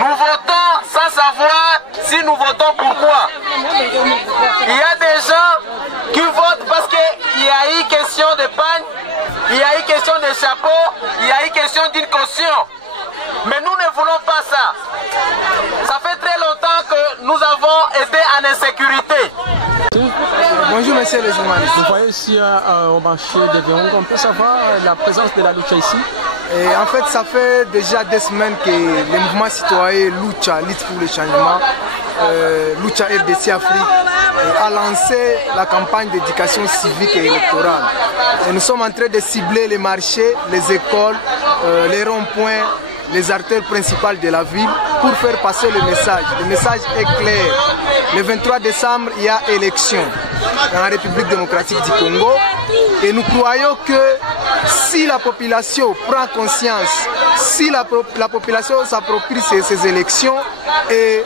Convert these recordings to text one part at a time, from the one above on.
Nous votons sans savoir si nous votons pourquoi. Il y a des gens qui votent parce qu'il y a eu question de pagne, il y a eu question de chapeau, il y a eu question d'une caution. Mais nous ne voulons pas ça. Ça fait très longtemps que nous avons été en insécurité. Bonjour monsieur le journaliste. Vous voyez ici au marché de Virunga, on peut savoir la présence de la Lucha ici? Et en fait, ça fait déjà des semaines que le mouvement citoyen Lucha, Lutte pour le changement, Lucha RDC Afrique, a lancé la campagne d'éducation civique et électorale. Et nous sommes en train de cibler les marchés, les écoles, les ronds-points, les artères principales de la ville pour faire passer le message. Le message est clair. Le 23 décembre, il y a élection dans la République démocratique du Congo. Et nous croyons que si la population prend conscience, si la population s'approprie ces élections et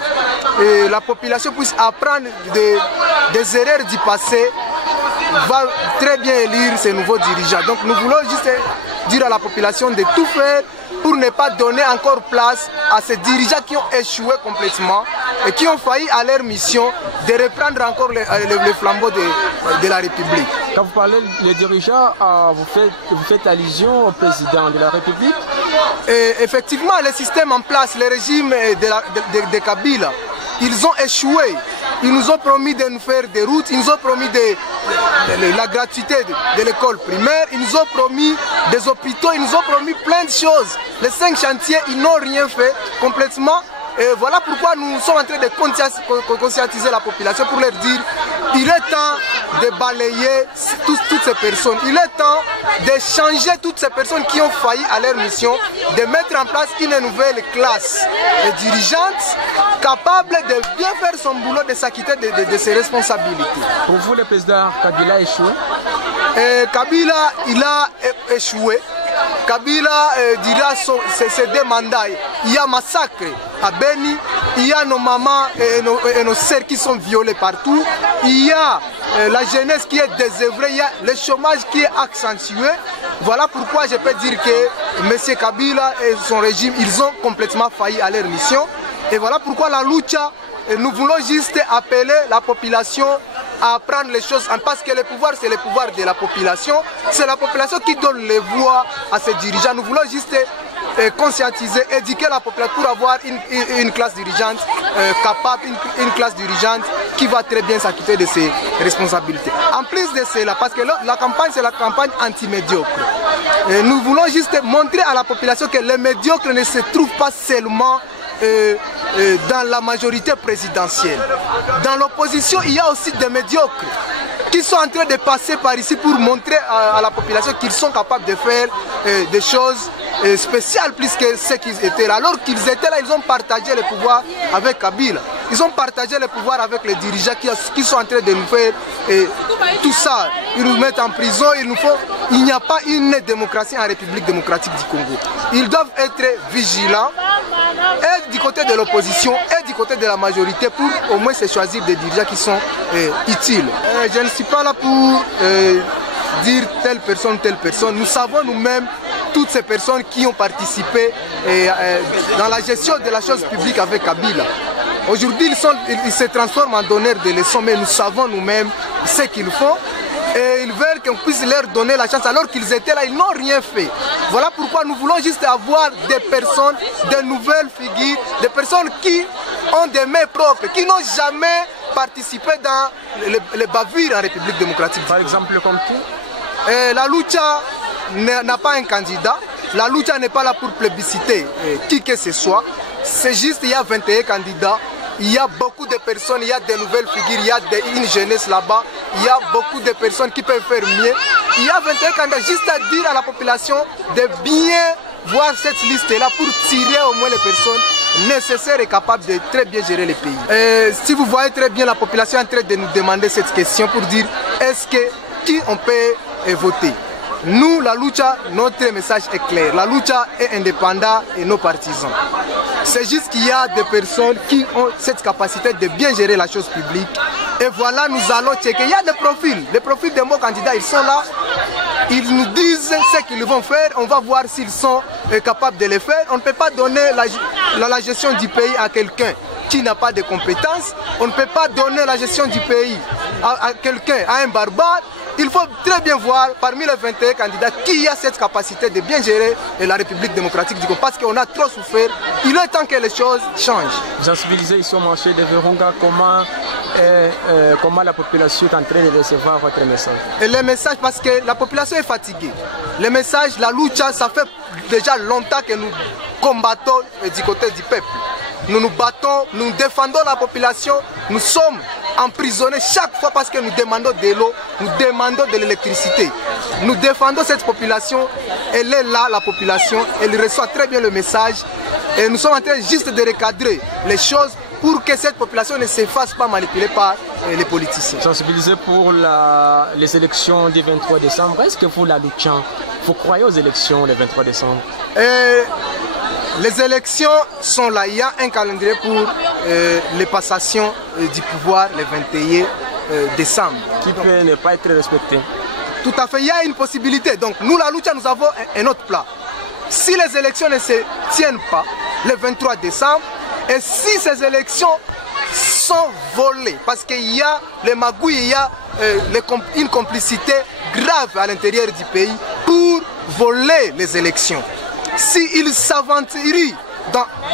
la population puisse apprendre des erreurs du passé, va très bien élire ces nouveaux dirigeants. Donc nous voulons juste dire à la population de tout faire pour ne pas donner encore place à ces dirigeants qui ont échoué complètement et qui ont failli à leur mission de reprendre encore le flambeau de la République. Quand vous parlez des dirigeants, vous faites allusion au président de la République? Et effectivement, le système en place, le régime de Kabila, ils ont échoué. Ils nous ont promis de nous faire des routes, ils nous ont promis la gratuité de l'école primaire, ils nous ont promis des hôpitaux, ils nous ont promis plein de choses. Les 5 chantiers, ils n'ont rien fait complètement. Et voilà pourquoi nous sommes en train de conscientiser la population pour leur dire il est temps de balayer toutes ces personnes. Il est temps de changer toutes ces personnes qui ont failli à leur mission, de mettre en place une nouvelle classe dirigeante capable de bien faire son boulot, de s'acquitter de ses responsabilités. Pour vous, le président Kabila a échoué? Kabila, il a échoué. Kabila dira ses 2 mandats. Il y a massacre à Beni, il y a nos mamans et nos sœurs qui sont violées partout, il y a la jeunesse qui est désœuvrée, il y a le chômage qui est accentué. Voilà pourquoi je peux dire que M. Kabila et son régime, ils ont complètement failli à leur mission. Et voilà pourquoi la Lucha, nous voulons juste appeler la population à prendre les choses, parce que le pouvoir, c'est le pouvoir de la population. C'est la population qui donne les voix à ses dirigeants. Nous voulons juste conscientiser, éduquer la population pour avoir une classe dirigeante capable, une classe dirigeante qui va très bien s'acquitter de ses responsabilités. En plus de cela, parce que la campagne, c'est la campagne anti-médiocre. Nous voulons juste montrer à la population que les médiocres ne se trouvent pas seulement dans la majorité présidentielle. Dans l'opposition, il y a aussi des médiocres qui sont en train de passer par ici pour montrer à la population qu'ils sont capables de faire des choses spéciales plus que ce qu'ils étaient là. Alors qu'ils étaient là, ils ont partagé le pouvoir avec Kabila. Ils ont partagé le pouvoir avec les dirigeants qui sont en train de nous faire tout ça. Ils nous mettent en prison, il n'y a pas une démocratie en République démocratique du Congo. Ils doivent être vigilants, et du côté de l'opposition et du côté de la majorité, pour au moins se choisir des dirigeants qui sont utiles. Je ne suis pas là pour dire telle personne. Nous savons nous-mêmes toutes ces personnes qui ont participé dans la gestion de la chose publique avec Kabila. Aujourd'hui, ils se transforment en donneurs de leçons, mais nous savons nous-mêmes ce qu'ils font. Et ils veulent qu'on puisse leur donner la chance alors qu'ils étaient là, ils n'ont rien fait. Voilà pourquoi nous voulons juste avoir des personnes, de nouvelles figures, des personnes qui ont des mains propres, qui n'ont jamais participé dans les bavures en République démocratique. Par exemple, comme qui? La Lucha n'a pas un candidat. La Lucha n'est pas là pour plébisciter qui que ce soit. C'est juste qu'il y a 21 candidats. Il y a beaucoup de personnes, il y a de nouvelles figures, il y a une jeunesse là-bas, il y a beaucoup de personnes qui peuvent faire mieux. Il y a 21 candidats, juste à dire à la population de bien voir cette liste-là pour tirer au moins les personnes nécessaires et capables de très bien gérer le pays. Si vous voyez très bien, la population est en train de nous demander cette question pour dire est-ce que qui on peut voter. Nous, la Lucha, notre message est clair. La Lucha est indépendante et nos partisans. C'est juste qu'il y a des personnes qui ont cette capacité de bien gérer la chose publique. Et voilà, nous allons checker. Il y a des profils. Les profils de nos candidats, ils sont là. ils nous disent ce qu'ils vont faire, on va voir s'ils sont capables de le faire. On ne peut pas donner la gestion du pays à quelqu'un qui n'a pas de compétences. On ne peut pas donner la gestion du pays à quelqu'un, à un barbare. Il faut très bien voir parmi les 21 candidats qui a cette capacité de bien gérer la République démocratique du Congo, parce qu'on a trop souffert. Il est temps que les choses changent. Sensibiliser ici au marché de Virunga, comment la population est en train de recevoir votre message? Et les messages, parce que la population est fatiguée. Les messages, la lucha, ça fait déjà longtemps que nous combattons du côté du peuple. Nous nous battons, nous défendons la population, nous sommes emprisonnés chaque fois parce que nous demandons de l'eau, nous demandons de l'électricité. Nous défendons cette population, elle est là, la population, elle reçoit très bien le message et nous sommes en train juste de recadrer les choses pour que cette population ne se fasse pas manipuler par les politiciens. Sensibiliser pour les élections du 23 décembre, est-ce que vous, la Luchan, vous croyez aux élections le 23 décembre? Les élections sont là, il y a un calendrier pour les passations du pouvoir le 21 décembre. Qui peut ne pas être respecté. Tout à fait, il y a une possibilité. Donc nous, la lucha, nous avons un autre plan. Si les élections ne se tiennent pas le 23 décembre, et si ces élections sont volées, parce qu'il y a les magouilles, il y a une complicité grave à l'intérieur du pays pour voler les élections. S'ils s'aventurent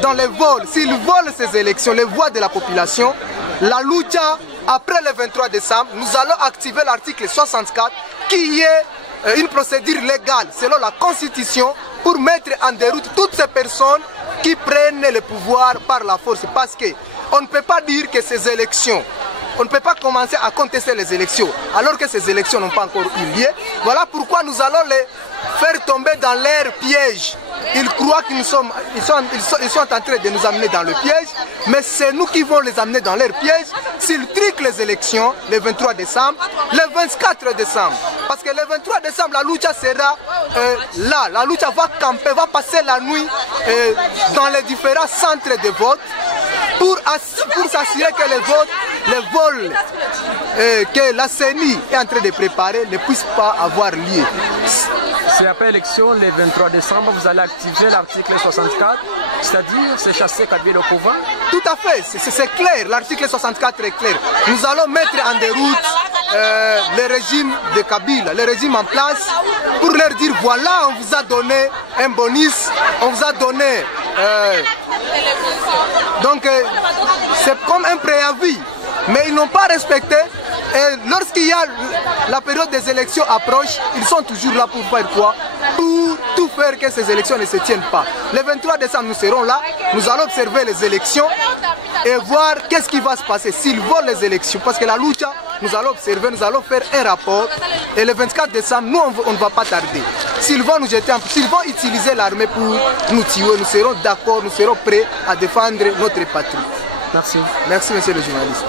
dans les vols, s'ils volent ces élections, les voix de la population, la lucha, après le 23 décembre, nous allons activer l'article 64 qui est une procédure légale selon la Constitution pour mettre en déroute toutes ces personnes qui prennent le pouvoir par la force. Parce qu'on ne peut pas dire que ces élections, on ne peut pas commencer à contester les élections alors que ces élections n'ont pas encore eu lieu. Voilà pourquoi nous allons les faire tomber dans leur piège. Ils croient qu'ils sont en train de nous amener dans le piège, mais c'est nous qui vont les amener dans leur piège s'ils triquent les élections le 23 décembre, le 24 décembre. Parce que le 23 décembre, la lucha sera là. La lucha va camper, va passer la nuit dans les différents centres de vote pour s'assurer que les vols que la CENI est en train de préparer ne puissent pas avoir lieu. C'est après l'élection, le 23 décembre, vous allez activer l'article 64, c'est-à-dire c'est chasser Kabila au pouvoir? Tout à fait, c'est clair, l'article 64 est clair. Nous allons mettre en déroute le régime de Kabila, le régime en place, pour leur dire voilà, on vous a donné un bonus, on vous a donné... donc c'est comme un préavis, mais ils n'ont pas respecté. Et lorsqu'il y a la période des élections approche, ils sont toujours là pour faire quoi? Pour tout faire que ces élections ne se tiennent pas. Le 23 décembre, nous serons là, nous allons observer les élections et voir qu'est-ce qui va se passer s'ils volent les élections. Parce que la lucha, nous allons observer, nous allons faire un rapport. Et le 24 décembre, nous, on ne va pas tarder. S'ils vont nous jeter, s'ils vont utiliser l'armée pour nous tuer, nous serons d'accord, nous serons prêts à défendre notre patrie. Merci. Merci, monsieur le journaliste.